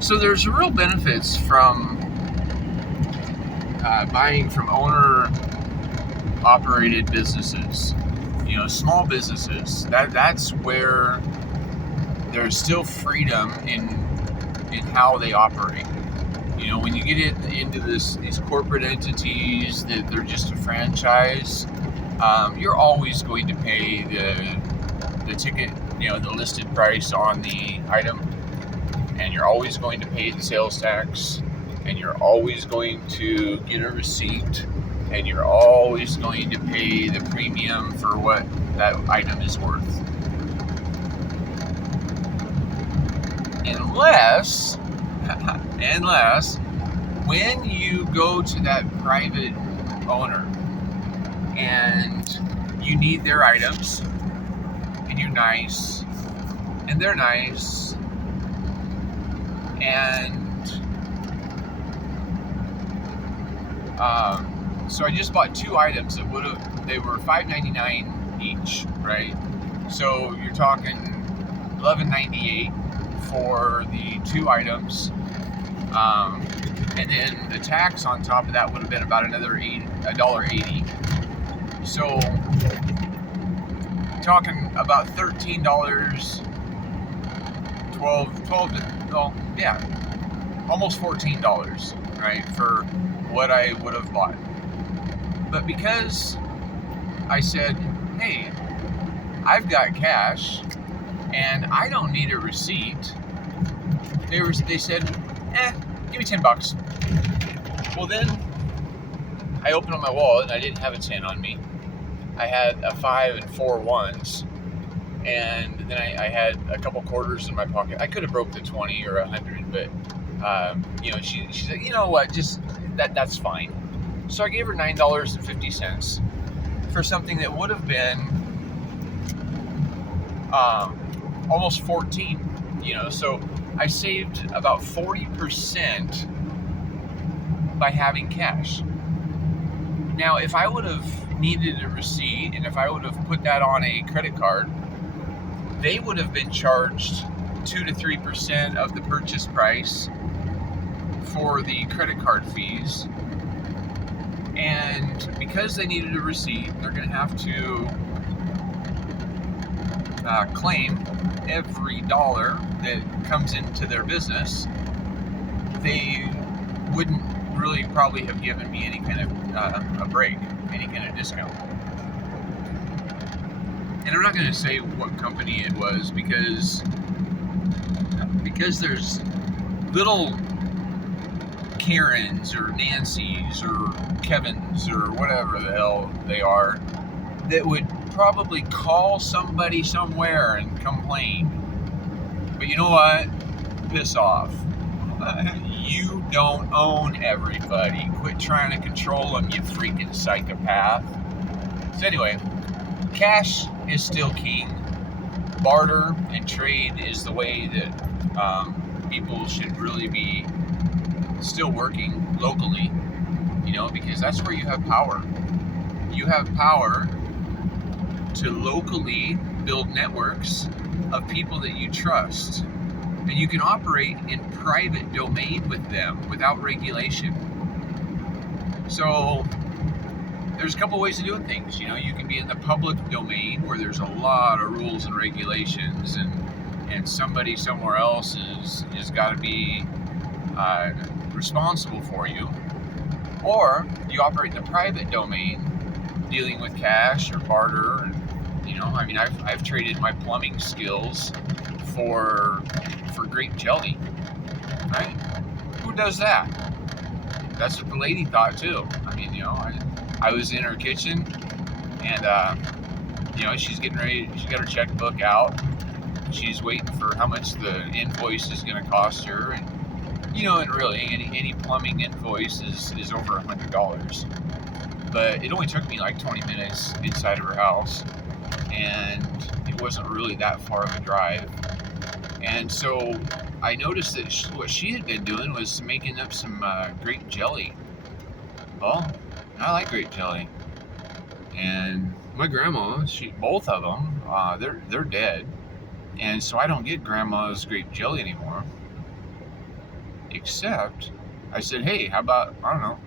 So there's real benefits from buying from owner-operated businesses. Small businesses. That's where there's still freedom in how they operate. When you get into these corporate entities that they're just a franchise, you're always going to pay the ticket, the listed price on the item, and you're always going to pay the sales tax, and you're always going to get a receipt, and you're always going to pay the premium for what that item is worth. Unless when you go to that private owner and you need their items, and you're nice, and they're nice, and so I just bought 2 items that they were $5.99 each, right? So you're talking $11.98 for the 2 items, and then the tax on top of that would have been about another $1.80. So talking about $13, almost $14, right, for what I would have bought. But because I said, hey, I've got cash and I don't need a receipt, they said, give me $10. Well, then I opened up my wallet and I didn't have a 10 on me. I had a 5 and 4 ones, and then I had a couple quarters in my pocket. I could have broke the 20 or 100, but she said, you know what, just that's fine. So I gave her $9.50 for something that would have been almost 14. So I saved about 40% by having cash. Now, if I would have needed a receipt, and if I would have put that on a credit card, they would have been charged 2 to 3% of the purchase price for the credit card fees. And because they needed a receipt, they're going to have to claim every dollar that comes into their business. They wouldn't really probably have given me any kind of a break, any kind of discount. And I'm not going to say what company it was because there's little Karens or Nancys or Kevins or whatever the hell they are that would probably call somebody somewhere and complain. But you know what? Piss off. You don't own everybody. Quit trying to control them, you freaking psychopath. So anyway, cash is still king. Barter and trade is the way that people should really be still working locally, because that's where you have power. You have power to locally build networks of people that you trust, and you can operate in private domain with them without regulation. So there's a couple ways of doing things. You can be in the public domain where there's a lot of rules and regulations, and somebody somewhere else is got to be responsible for you. Or you operate in the private domain, dealing with cash or barter. And, I've traded my plumbing skills for grape jelly, right? Who does that? That's what the lady thought too. I was in her kitchen, and she's getting ready. She got her checkbook out. She's waiting for how much the invoice is going to cost her, and really any plumbing invoice is over $100. But it only took me like 20 minutes inside of her house, and it wasn't really that far of a drive. And so I noticed that what she had been doing was making up some grape jelly. Well, I like grape jelly. And my grandma, both of them, they're dead. And so I don't get grandma's grape jelly anymore. except I said, hey, how about, I don't know,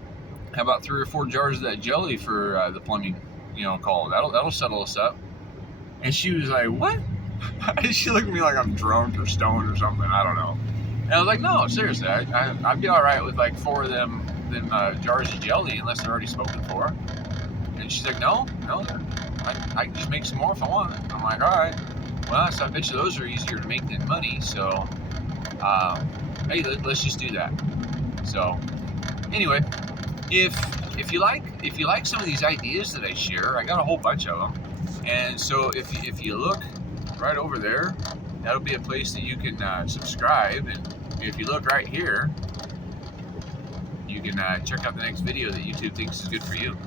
how about 3 or 4 jars of that jelly for the plumbing, call? That'll settle us up. And she was like, what? She looked at me like I'm drunk or stoned or something. I don't know. And I was like, no, seriously, I'd be all right with like 4 of them jars of jelly unless they're already spoken for. And she's like, no, I can just make some more if I want. I'm like, all right. Well, so I bet you those are easier to make than money. So, hey, let's just do that. So, anyway, if you like some of these ideas that I share, I got a whole bunch of them. And so if you look right over there, that'll be a place that you can subscribe. And if you look right here, you can check out the next video that YouTube thinks is good for you.